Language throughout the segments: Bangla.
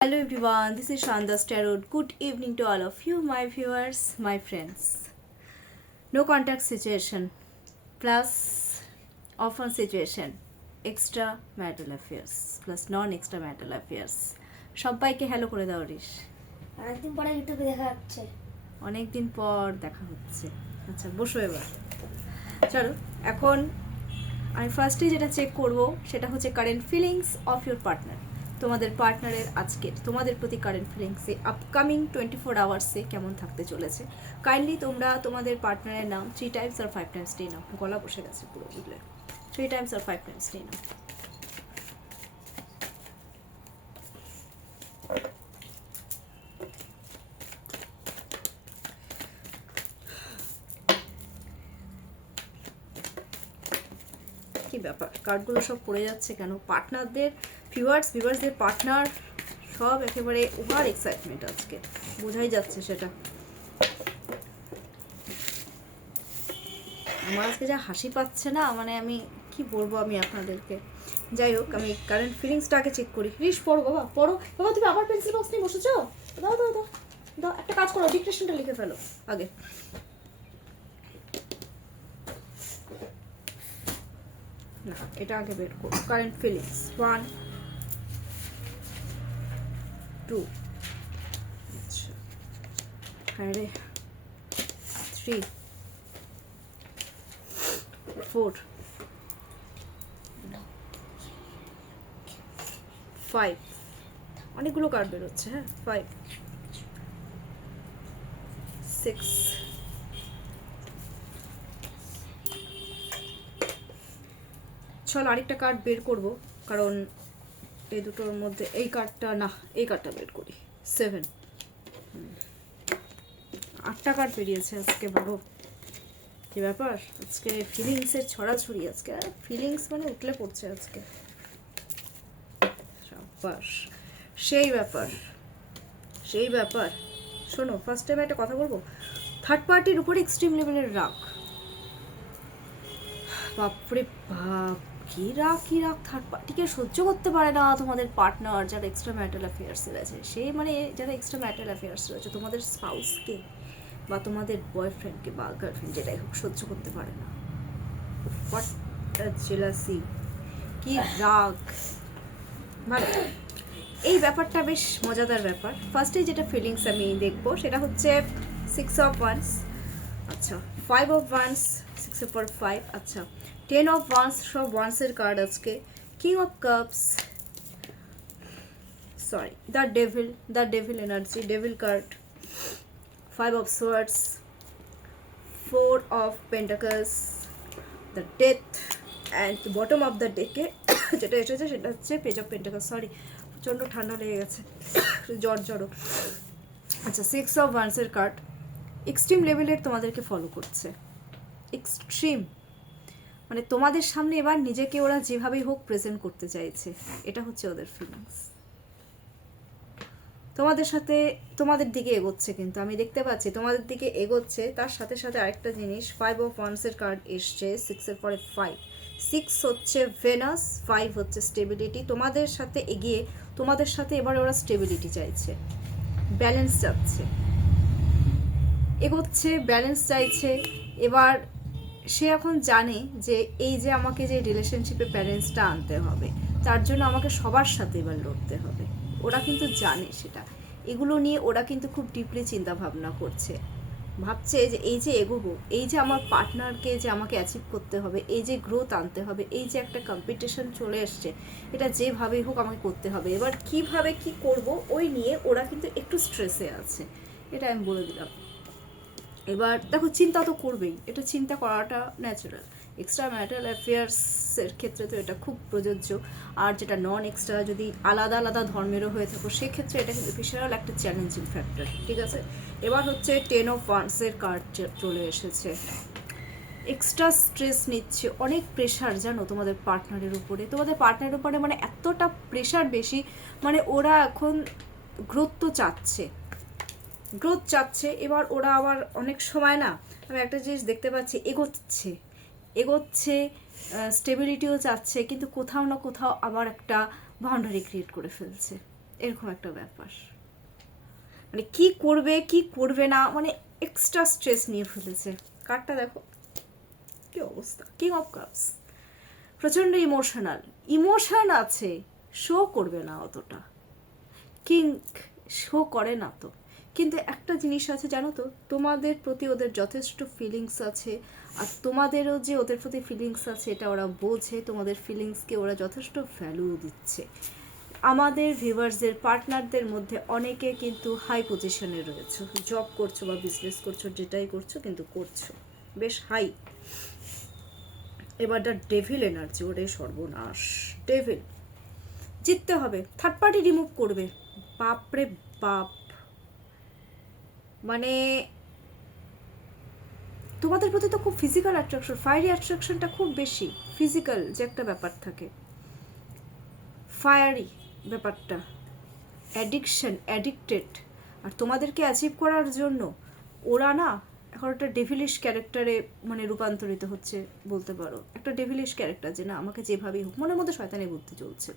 Hello everyone, this is Shanda's Tarot. Good evening to all of you, my viewers, my friends. No contact situation plus orphan situation, extra marital affairs plus non-extra marital affairs. সবাইকে হ্যালো করে দাও রিস। অনেকদিন পরে ইউটিউবে দেখা যাচ্ছে। অনেকদিন পর দেখা হচ্ছে। আচ্ছা বসো এবার। চলো এখন আমি ফার্স্টে যেটা চেক করব সেটা হচ্ছে current feelings of your partner. তোমাদের পার্টনারের আজকের তোমাদের প্রতি কারেন্ট ফিলিংসে আপকামিং 24 আওয়ার্সে কেমন থাকতে চলেছে। কাইন্ডলি তোমরা তোমাদের পার্টনারের নাম 3 টাইমস আর 5 টাইমস নিয়ে নাও। গলা বসে গেছে পুরো, বুঝলে? 3 টাইমস আর 5 টাইমস নিয়ে নাও। কি ব্যাপার, কার্ডগুলো সব পড়ে যাচ্ছে কেন? পার্টনারদের ভিউয়ার্সদের পার্টনার সব একেবারে ওভার এক্সাইটমেন্ট আজকে, বোঝাই যাচ্ছে সেটা। আমার আজকে যা হাসি পাচ্ছে না, মানে আমি কি বলবো আমি আপনাদেরকে। যাই হোক, আমি কারেন্ট ফিলিংসটা আগে চেক করি। রিস পড়ো বাবা, পড়ো বাবা। তুমি আবার পেন্সিল বক্স নিয়ে বসেছো? দাও দাও দাও দাও, একটা কাজ করো, ডিক্টেশনটা লিখে ফেলো আগে। না, এটা আগে বের করো। কারেন্ট ফিলিংস 1 2, আচ্ছা আরে 3 4 5, অনেকগুলো কার্ড বেরোচ্ছে। হ্যাঁ, 5 6 চলো আরেকটা কার্ড বের করব, কারণ এই দুটোর মধ্যে এই কার্ডটা না, এই কার্ডটা বের করি। 7, 8টা কার্ড বেরিয়েছে আজকে। ভাবো কি ব্যাপার, আজকে ফিলিংসের ছড়াছড়ি। আজকে ফিলিংস মানে উঠলে পড়ছে আজকে। সাবাস, সেই ব্যাপার। শোনো, ফার্স্ট টাইম একটা কথা বলবো। থার্ড পার্টির উপরে এক্সট্রিম লেভেলের রাগ। বাপরে বাপ, কি রাগ থার্ড পার্টিকে সহ্য করতে পারে না তোমাদের পার্টনার যারা এক্সট্রা ম্যারিটাল অ্যাফেয়ার্সে রয়েছে। সেই মানে যারা এক্সট্রা ম্যারিটাল অ্যাফেয়ার্সে রয়েছে, তোমাদের স্পাউসকে বা তোমাদের বয়ফ্রেন্ডকে বা গার্লফ্রেন্ড যেটাই হোক সহ্য করতে পারে না। হোয়াট জেলাসি, কি রাগ। ভালো, এই ব্যাপারটা বেশ মজাদার ব্যাপার। ফার্স্টে যেটা ফিলিংস আমি দেখবো সেটা হচ্ছে 6 অফ ওয়ান্স, আচ্ছা 5 অফ ওয়ান্স, 6 এর পর 5, আচ্ছা 10 অফ ওয়ান্স, সব ওয়ান্সের কার্ড আজকে। King of cups, sorry the devil energy, devil card. 5 of swords, 4 of pentacles, the death, and bottom of the ডেকে যেটা এসেছে সেটা হচ্ছে পেজ অফ পেন্টাকলস। সরি, প্রচণ্ড ঠান্ডা লেগে গেছে, জ্বরও। আচ্ছা, 6 অফ ওয়ান্সের কার্ড। এক্সট্রিম লেভেলের তোমাদেরকে ফলো করছে, এক্সট্রিম, মানে তোমাদের সামনে এবার নিজেকে ওরা যেভাবেই হোক প্রেজেন্ট করতে চাইছে। এটা হচ্ছে ওদের ফিলিংস। তোমাদের সাথে তোমাদের দিকে এগোচ্ছে, কিন্তু আমি দেখতে পাচ্ছি তোমাদের দিকে এগোচ্ছে। তার সাথে সাথে আরেকটা জিনিস, 5 অফ ওয়ান্সের কার্ড এসছে, 6 এর পরে 5। 6 হচ্ছে ভেনাস, 5 হচ্ছে স্টেবিলিটি। তোমাদের সাথে এগিয়ে তোমাদের সাথে এবার ওরা স্টেবিলিটি চাইছে, ব্যালেন্স চাচ্ছে, এগোচ্ছে, ব্যালেন্স চাইছে। এবার সে এখন জানে যে এই যে আমাকে যে রিলেশনশিপে ব্যালেন্সটা আনতে হবে, তার জন্য আমাকে সবার সাথে এবার লড়তে হবে। ওরা কিন্তু জানে সেটা। এগুলো নিয়ে ওরা কিন্তু খুব ডিপলি চিন্তা ভাবনা করছে, ভাবছে যে এই যে এগোবো, এই যে আমার পার্টনারকে যে আমাকে অ্যাচিভ করতে হবে, এই যে গ্রোথ আনতে হবে, এই যে একটা কম্পিটিশন চলে এসছে, এটা যেভাবেই হোক আমাকে করতে হবে। এবার কিভাবে কি করব ওই নিয়ে ওরা কিন্তু একটু স্ট্রেসে আছে, এটা আমি বলে দিলাম। এবার দেখো, চিন্তা তো করবেই, এটা চিন্তা করাটা ন্যাচারাল। এক্সট্রা ম্যারিটাল অ্যাফেয়ার্সের ক্ষেত্রে তো এটা খুব প্রযোজ্য। আর যেটা নন এক্সট্রা, যদি আলাদা আলাদা ধর্মেরও হয়ে থাকো, সেক্ষেত্রে এটা কিন্তু বিশাল একটা চ্যালেঞ্জিং ফ্যাক্টর। ঠিক আছে, এবার হচ্ছে 10 অফ ওয়ান্সের কার্ড চলে এসেছে। এক্সট্রা স্ট্রেস নিচ্ছে, অনেক প্রেশার জানো তোমাদের পার্টনারের উপরে, মানে এতটা প্রেশার বেশি, মানে ওরা এখন গ্রোথ তো চাচ্ছে, এবার ওরা আবার অনেক সময় না, আমি একটা জিনিস দেখতে পাচ্ছি, এগোচ্ছে স্টেবিলিটিও চাচ্ছে, কিন্তু কোথাও না কোথাও আবার একটা বাউন্ডারি ক্রিয়েট করে ফেলছে। এরকম একটা ব্যাপার। মানে কি করবে কি করবে না, মানে এক্সট্রা স্ট্রেস নিয়ে ফেলেছে। কার্ডটা দেখো কি অবস্থা, কিং অফ কাপস। প্রচণ্ড ইমোশন আছে, শো করবে না অতটা, কিং শো করে না তো। কিন্তু একটা জিনিস আছে জানো তো, তোমাদের প্রতি ওদের যথেষ্ট ফিলিংস আছে, আর তোমাদেরও যে ওদের প্রতি ফিলিংস আছে এটা ওরা বোঝে, তোমাদের ফিলিংসকে ওরা যথেষ্ট ভ্যালু দিচ্ছে। আমাদের ভিউয়ার্সদের পার্টনারদের মধ্যে অনেকে কিন্তু হাই পজিশনে রয়েছে, জব করছো বা বিজনেস করছো, যেটাই করছো কিন্তু করছো বেশ হাই। এবার দ্য ডেভিল এনার্জি, ওটাই সর্বনাশ। ডেভিল জিততে হবে, থার্ড পার্টি রিমুভ করবে। বাপরে বাপ, মানে তোমাদের প্রতি তো খুব ফিজিক্যাল অ্যাট্রাকশন, ফায়ারি অ্যাট্রাকশনটা খুব বেশি, ফিজিক্যাল যে একটা ব্যাপার থাকে, ফায়ারি ব্যাপারটা, অ্যাডিকশন, অ্যাডিক্টেড। আর তোমাদেরকে অ্যাচিভ করার জন্য ওরা না এখন একটা ডেভিলিশ ক্যারেক্টারে মানে রূপান্তরিত হচ্ছে বলতে পারো। একটা ডেভিলিশ ক্যারেক্টার যে না আমাকে যেভাবেই হোক, মনের মধ্যে শয়তানি বুদ্ধি চলছে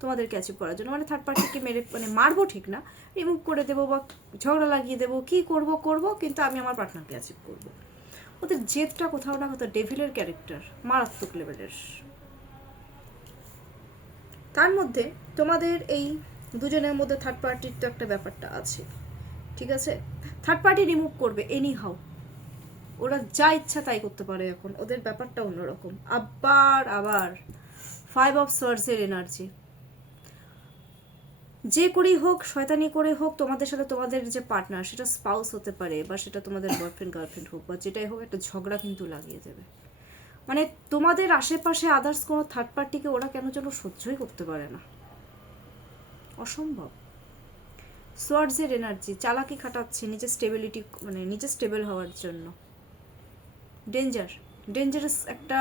তোমাদেরকে অ্যাচিভ করার জন্য। মানে থার্ড পার্টিকে মেরে মানে মারবো ঠিক না, রিমুভ করে দেবো বা ঝগড়া লাগিয়ে দেবো, কী করবো করবো, কিন্তু আমি আমার পার্টনারকে অ্যাচিভ করবো। ওদের জেদটা কোথাও না কোথাও ডেভিলের ক্যারেক্টার, মারাত্মক লেভেলের। তার মধ্যে তোমাদের এই দুজনের মধ্যে থার্ড পার্টির তো একটা ব্যাপারটা আছে, ঠিক আছে? থার্ড পার্টি রিমুভ করবে এনি হাউ, ওরা যা ইচ্ছা তাই করতে পারে এখন, ওদের ব্যাপারটা অন্যরকম। আবার 5 অফ সোয়ার্ডসের এনার্জি, যে করেই হোক, শয়তানি করে হোক, তোমাদের সাথে তোমাদের যে পার্টনার, সেটা স্পাউস হতে পারে বা সেটা তোমাদের বয়ফ্রেন্ড গার্লফ্রেন্ড হোক বা যেটাই হোক, একটা ঝগড়া কিন্তু লাগিয়ে দেবে। মানে তোমাদের আশেপাশে আদার্স কোনো থার্ড পার্টিকে ওরা কেন যেন সহ্যই করতে পারে না, অসম্ভব। সোয়ার্ডসের এনার্জি, চালাকি খাটাচ্ছে নিজের স্টেবিলিটি, মানে নিজে স্টেবল হওয়ার জন্য। ডেঞ্জারাস একটা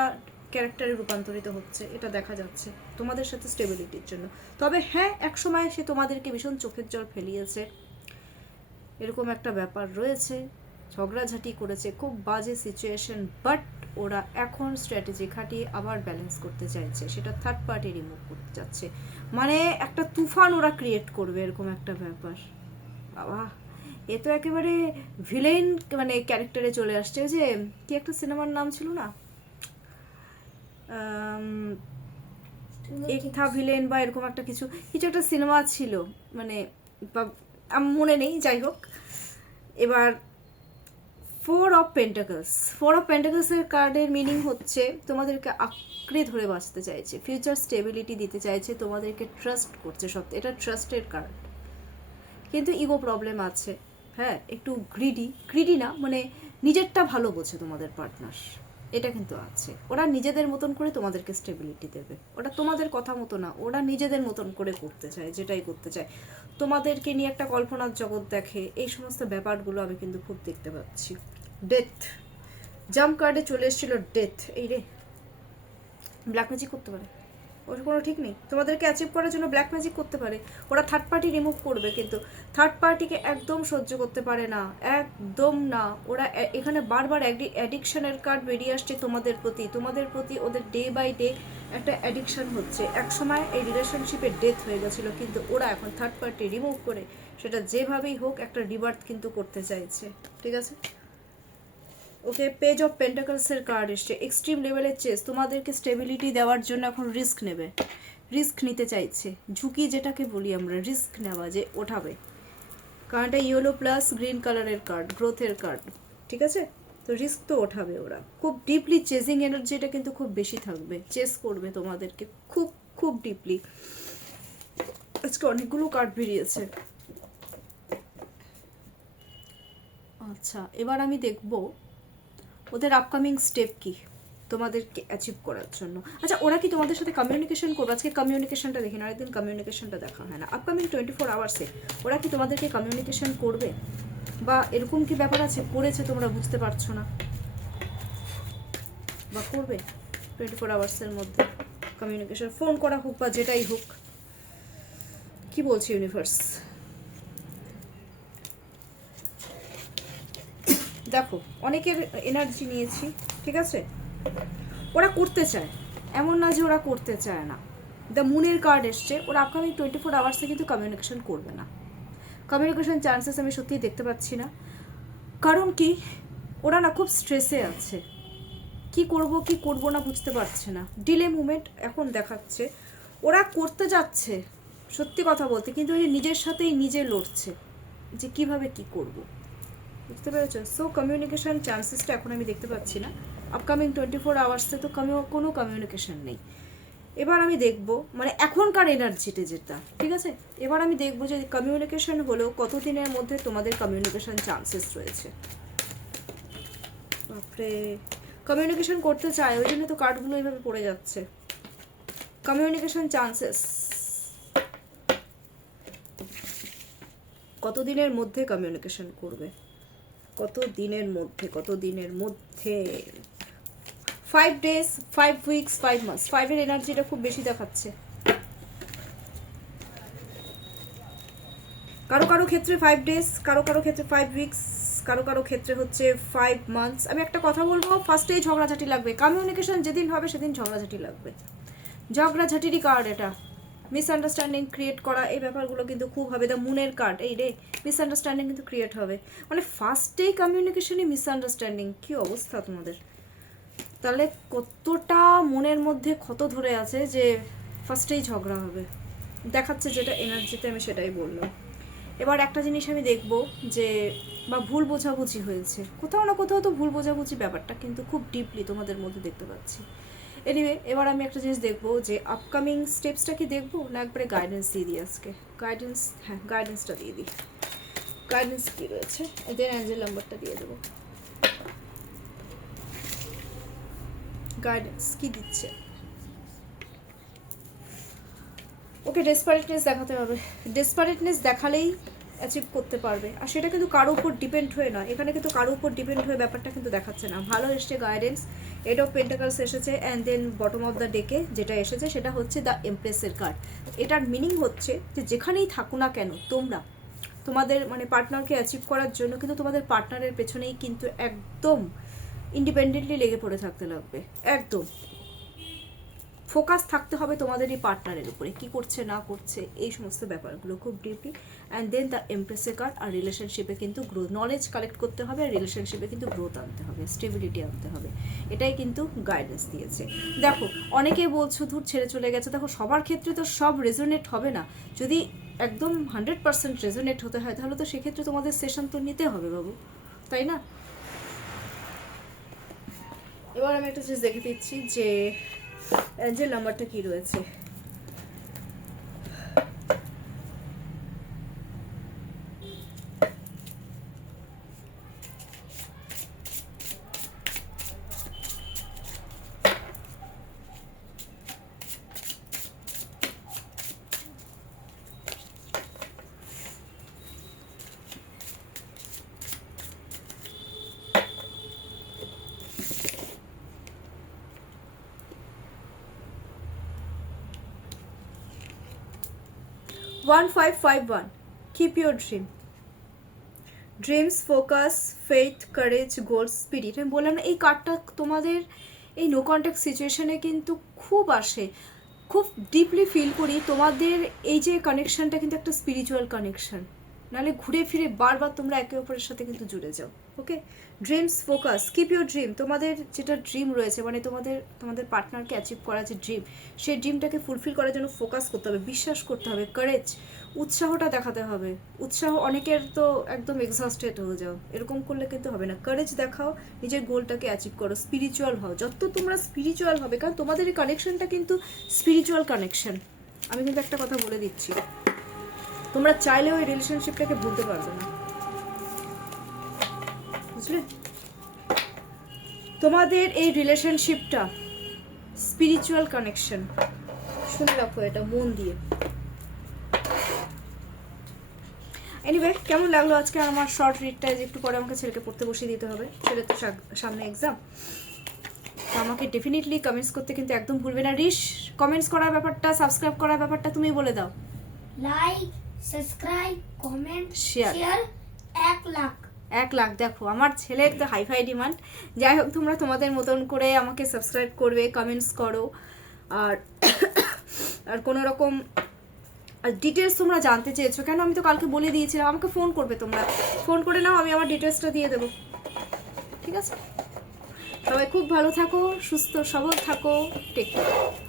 ক্যারেক্টারে রূপান্তরিত হচ্ছে, এটা দেখা যাচ্ছে তোমাদের সাথে স্টেবিলিটির জন্য। তবে হ্যাঁ, এক সময় সে তোমাদেরকে ভীষণ চোখের জল ফেলিয়েছে, এরকম একটা ব্যাপার রয়েছে, ঝগড়াঝাটি করেছে, খুব বাজে সিচুয়েশন, বাট ওরা এখন স্ট্র্যাটেজি খাটিয়ে আবার ব্যালেন্স করতে চাইছে, সেটা থার্ড পার্টি রিমুভ করতে যাচ্ছে। মানে একটা তুফান ওরা ক্রিয়েট করবে, এরকম একটা ব্যাপার। বাবা, এ তো একেবারে ভিলেন মানে ক্যারেক্টারে চলে আসছে। যে কি একটা সিনেমার নাম ছিল না, একথা ভিলেন বা এরকম একটা কিছু একটা সিনেমা ছিল, মানে মনে নেই, যাই হোক। এবার 4 অফ পেন্টাকলসের কার্ডের মিনিং হচ্ছে তোমাদেরকে আঁকড়ে ধরে বাঁচতে চাইছে, ফিউচার স্টেবিলিটি দিতে চাইছে, তোমাদেরকে ট্রাস্ট করছে সব, এটা ট্রাস্টের কার্ড। কিন্তু ইগো প্রবলেম আছে, হ্যাঁ, একটু গ্রিডি না, মানে নিজেরটা ভালো বোঝে তোমাদের পার্টনার, এটা কিন্তু আছে। ওরা নিজেদের মতন করে তোমাদেরকে স্টেবিলিটি দেবে, ওটা তোমাদের কথা মতো না, ওরা নিজেদের মতন করে করতে চায়, যেটাই করতে চায়। তোমাদেরকে নিয়ে একটা কল্পনার জগৎ দেখে, এই সমস্ত ব্যাপারগুলো আমি কিন্তু খুব দেখতে পাচ্ছি। ডেথ, জাম্প কার্ডে চলে এসেছিল ডেথ, এই রে ব্ল্যাক ম্যাজিক করতে পারে, ওর কোনো ঠিক নেই। তোমাদেরকে অ্যাচিভ করার জন্য ব্ল্যাক ম্যাজিক করতে পারে, ওরা থার্ড পার্টি রিমুভ করবে, কিন্তু থার্ড পার্টিকে একদম সহ্য করতে পারে না, একদম না। ওরা এখানে বারবার অ্যাডিকশনের কার্ড বেরিয়ে আসছে তোমাদের প্রতি ওদের ডে বাই ডে একটা অ্যাডিকশন হচ্ছে। একসময় এই রিলেশনশিপে ডেথ হয়ে গেছিলো, কিন্তু ওরা এখন থার্ড পার্টি রিমুভ করে সেটা যেভাবেই হোক একটা রিবার্থ কিন্তু করতে চাইছে, ঠিক আছে? ওকে, পেজ অফ পেন্টাকলসের কার্ড এসছে, এক্সট্রিম লেভেলের চেস, তোমাদেরকে স্টেবিলিটি দেওয়ার জন্য এখন রিস্ক নিতে চাইছে, ঝুঁকি যেটাকে বলি আমরা, রিস্ক নেওয়া, যে ওঠাবে। কার্ডটা ইয়েলো প্লাস গ্রিন কালারের কার্ড, গ্রোথের কার্ড, ঠিক আছে? তো রিস্ক তো ওঠাবে ওরা, খুব ডিপলি চেজিং এনার্জিটা কিন্তু খুব বেশি থাকবে, চেস করবে তোমাদেরকে খুব খুব ডিপলি। আজকে অনেকগুলো কার্ড বেরিয়েছে। আচ্ছা, এবার আমি দেখবো ওদের আপকামিং স্টেপ কি তোমাদেরকে অ্যাচিভ করার জন্য। আচ্ছা, ওরা কি তোমাদের সাথে কমিউনিকেশন করবে? আজকে কমিউনিকেশনটা দেখি না, আরেকদিন কমিউনিকেশনটা দেখা হয় না। আপকামিং 24 আওয়ার্সে ওরা কি তোমাদেরকে কমিউনিকেশন করবে, বা এরকম কি ব্যাপার আছে করেছে তোমরা বুঝতে পারছো না, বা করবে 24 আওয়ার্সের মধ্যে কমিউনিকেশন, ফোন করা হোক বা যেটাই হোক? কি বলছে ইউনিভার্স? দেখো, অনেকের এনার্জি নিয়েছি, ঠিক আছে? ওরা করতে চায়, এমন না যে ওরা করতে চায় না, দ্য মুনের কার্ড এসছে, ওরা আপকামিং 24 আওয়ার্সে কিন্তু কমিউনিকেশন করবে না। কমিউনিকেশন চান্সেস আমি সত্যিই দেখতে পাচ্ছি না। কারণ কি, ওরা না খুব স্ট্রেসে আছে, কি করব কি করব না বুঝতে পারছে না। ডিলে মুভমেন্ট এখন দেখাচ্ছে, ওরা করতে যাচ্ছে সত্যি কথা বলতে, কিন্তু ওই নিজের সাথেই নিজে লড়ছে যে কিভাবে কি করব, বুঝতে পেরেছো? সো কমিউনিকেশন চান্সেসটা এখন আমি দেখতে পাচ্ছি না। আপকামিং 24 আওয়ার্সে তো কোনো কমিউনিকেশন নেই। এবার আমি দেখব, মানে এখনকার এনার্জিতে যেটা, ঠিক আছে, এবার আমি দেখব যে কমিউনিকেশন হলেও কতদিনের মধ্যে তোমাদের কমিউনিকেশন চান্সেস রয়েছে। বাপরে, কমিউনিকেশন করতে চায়, ওই জন্য তো কার্ডগুলো এইভাবে পড়ে যাচ্ছে। কমিউনিকেশন চান্সেস কতদিনের মধ্যে কমিউনিকেশন করবে, কতদিনের মধ্যে 5 days, 5 weeks, 5 months। 5 এর এনার্জিটা খুব বেশি দেখাচ্ছে। কারো কারো ক্ষেত্রে 5 days, কারো কারো ক্ষেত্রে 5 weeks, কারো কারো ক্ষেত্রে হচ্ছে 5 months। আমি একটা কথা বলবো, ফার্স্টেই ঝগড়াঝাটি লাগবে। কমিউনিকেশন যেদিন হবে সেদিন ঝগড়াঝাটি লাগবে। ঝগড়াঝাটিরই কার্ড এটা। মিসআন্ডারস্ট্যান্ডিং ক্রিয়েট করা, এই ব্যাপারগুলো কিন্তু খুব হবে। দ্য মুনের কার্ড, এই রে, মিসআন্ডারস্ট্যান্ডিং কিন্তু ক্রিয়েট হবে। মানে ফার্স্টেই কমিউনিকেশনই মিসআন্ডারস্ট্যান্ডিং, কি অবস্থা তোমাদের! তাহলে কতটা মনের মধ্যে ক্ষত ধরে আছে যে ফার্স্টেই ঝগড়া হবে দেখাচ্ছে, যেটা এনার্জিতে আমি সেটাই বললাম। এবার একটা জিনিস আমি দেখব যে, বা ভুল বোঝাবুঝি হয়েছে কোথাও না কোথাও, তো ভুল বোঝাবুঝি ব্যাপারটা কিন্তু খুব ডিপলি তোমাদের মধ্যে দেখতে পাচ্ছি। এনিওয়ে, এবার আমি একটা জিনিস দেখবো যে আপকামিং স্টেপসটা কি দেখবো, না একবারে গাইডেন্স দিয়ে দিই আজকে। গাইডেন্স, হ্যাঁ গাইডেন্সটা দিয়ে দিই। গাইডেন্স কী রয়েছে, এদের অ্যাঞ্জেল নাম্বারটা দিয়ে দেবো। গাইডেন্স কি দিচ্ছে? ওকে ডেসপারেটনেস দেখাতে হবে। ডেসপারেটনেস দেখালেই অ্যাচিভ করতে পারবে, আর সেটা কিন্তু কারোর উপর ডিপেন্ড হয়ে নয়। এখানে কিন্তু কারোর উপর ডিপেন্ড হয়ে ব্যাপারটা কিন্তু দেখাচ্ছে না। ভালো এসছে গাইডেন্স, এইট অফ পেন্টাকলস এসেছে, and then bottom of the ডেকে যেটা এসেছে সেটা হচ্ছে দ্য এমপ্রেসের কার্ড। এটার মিনিং হচ্ছে যে যেখানেই থাকো না কেন তোমরা, তোমাদের মানে পার্টনারকে অ্যাচিভ করার জন্য কিন্তু তোমাদের পার্টনারের পেছনেই কিন্তু একদম ইন্ডিপেন্ডেন্টলি লেগে পড়ে থাকতে লাগবে। একদম ফোকাস থাকতে হবে তোমাদের এই পার্টনারের উপরে, কি করছে না করছে এই সমস্ত ব্যাপারগুলো খুব ডিপলি। অ্যান্ড দেন দ্য এমপ্রেসের কার্ড, আর রিলেশনশিপে কিন্তু গ্রোথ, নলেজ কালেক্ট করতে হবে, আর রিলেশনশিপে কিন্তু গ্রোথ আনতে হবে, স্টেবিলিটি আনতে হবে। এটাই কিন্তু গাইডেন্স দিয়েছে। দেখো অনেকে বলছো দূর ছেড়ে চলে গেছে, দেখো সবার ক্ষেত্রে তো সব রেজোনেট হবে না। যদি একদম 100% রেজোনেট হতে হয় তাহলে তো সেক্ষেত্রে তোমাদের সেশন তো নিতে হবে বাবু, তাই না? এবার আমি একটা জিনিস দেখে দিচ্ছি যে অ্যাঞ্জেল নাম্বারটা কি রয়েছে। One 551, keep your dream. Dreams, focus, faith, courage, goals, spirit. আমি বললাম না, এই কার্ডটা তোমাদের এই নো কন্ট্যাক্ট সিচুয়েশনে কিন্তু খুব আসে, খুব ডিপলি ফিল করি। তোমাদের এই যে কানেকশনটা কিন্তু একটা স্পিরিচুয়াল কানেকশন, নাহলে ঘুরে ফিরে বারবার তোমরা একে অপরের সাথে কিন্তু জুড়ে যাও। Okay, dreams, focus, keep your dream. তোমাদের যেটা ড্রিম রয়েছে, মানে তোমাদের পার্টনারকে অ্যাচিভ করার যে ড্রিম, সেই ড্রিমটাকে ফুলফিল করার জন্য ফোকাস করতে হবে, বিশ্বাস করতে হবে, কারেজ, উৎসাহটা দেখাতে হবে। উৎসাহ, অনেকের তো একদম এক্সস্টেড হয়ে যাও, এরকম করলে কিন্তু হবে না। কারেজ দেখাও, নিজের গোলটাকে অ্যাচিভ করো, স্পিরিচুয়াল হও। যত তোমরা স্পিরিচুয়াল হবে, কারণ তোমাদের এই কানেকশনটা কিন্তু স্পিরিচুয়াল কানেকশন। আমি কিন্তু একটা কথা বলে দিচ্ছি, তোমরা চাইলেও এই রিলেশনশিপটাকে ভুলতে পারবে না, বুঝলে? তোমাদের এই রিলেশনশিপটা স্পিরিচুয়াল কানেকশন, শুনে রাখো এটা মন দিয়ে। এনিওয়ে, কেমন লাগলো আজকে আমার শর্ট রিডটা? একটু পরে আমাকে ছেলেকে পড়তে বসিয়ে দিতে হবে, ছেলে তো সামনে এক্সাম। তো আমাকে ডেফিনেটলি কমেন্টস করতে কিন্তু একদম ভুলবে না। রিশ, কমেন্টস করার ব্যাপারটা, সাবস্ক্রাইব করার ব্যাপারটা তুমি বলে দাও। Like, subscribe, comment, share. 1 lakh. 1 lakh, দেখো আমার ছেলের তো হাইফাই ডিমান্ড। যাই হোক, তোমরা তোমাদের মতন করে আমাকে সাবস্ক্রাইব করবে, কমেন্টস করো, আর আর কোনো রকম ডিটেলস তোমরা জানতে চেয়েছো কেন, আমি তো কালকে বলে দিয়েছিলাম আমাকে ফোন করবে, তোমরা ফোন করে নাও, আমি আমার ডিটেলসটা দিয়ে দেবো। ঠিক আছে, সবাই খুব ভালো থাকো, সুস্থ সবল থাকো, টেক কেয়ার।